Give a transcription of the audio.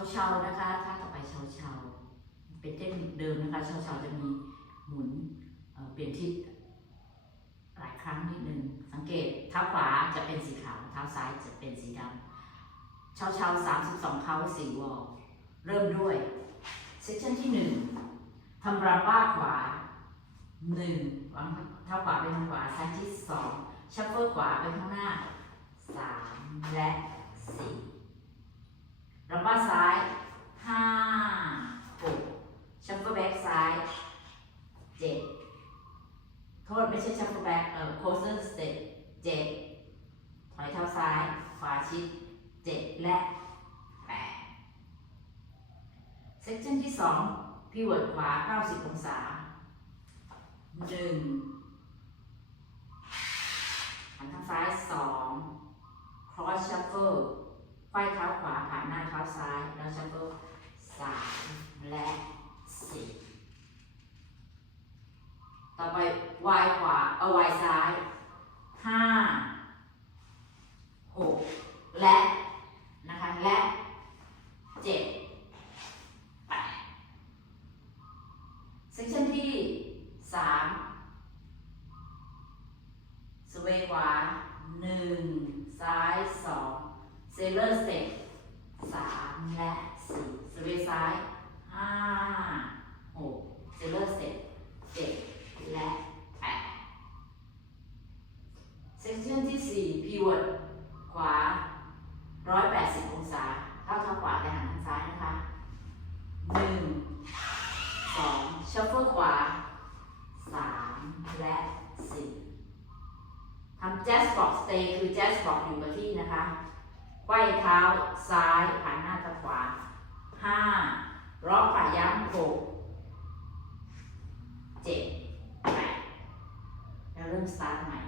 าเชาๆนะคะท่าต่อไปเชาเชาเป็นเต้นเดิมนะคะเชาเชาจะมีหมุนเเปลี่ยนทิศหลายครั้งนิดนึงสังเกตเท้าขวาจะเป็นสีขาวเท้าซ้ายจะเป็นสีดำเชาเชาสามสิบสองเขาสี่วอลเริ่มด้วยเซสชั่นที่หนึ่งทำรัมบ้าขวาหนึ่งวางเท้าขวาไปทางขวาชั้นที่สองชัฟเฟิลขวาไปข้างหน้าสามและสี่ แล้วก็ซ้ายห้าหกชัฟเฟิลแบ็กซ้ายเจ็ดโท ษไม่ใช่ชัฟเฟิลแบ็กเอ่อโคสเตอร์สเต็ปเจ็ดถอยเท้าซ้าย ขวาชิดเจ็ดและแปดเซสชั่นที่สองพิวดขวา 90 องศาหนึ่งหันทางซ้ายสอง cross shuffle ไขว้เท้าขวาผ่านหน้าเท้าซ้าย แล้วชัฟเฟิลสามและสี่ ต่อไปวายขวา เอาวายซ้ายห้าหกและนะคะ และเจ็ดแปดเซสชั่นที่สามสเวย์ขวาหนึ่งซ้ายสองเซเลอร์สเต็ปสามและสี่สเวย์ซ้ายห้าหกเซเลอร์สเต็ปเจ็ดและแปด เซสชันที่สี่พีวดขวาร้อยแปดสิบองศาเท้าเท้าขวาแต่หันทางซ้ายนะคะหนึ่งสองชัฟเฟิลขวาสามและสี่ทำ jazz box stay คือ jazz box อยู่กับที่นะคะไขว้เท้าซ้ายผ่านหน้าตะขวาห้าร็อกขาย้ำหกเจ็ดแปดแล้วเริ่มสตาร์ทใหม่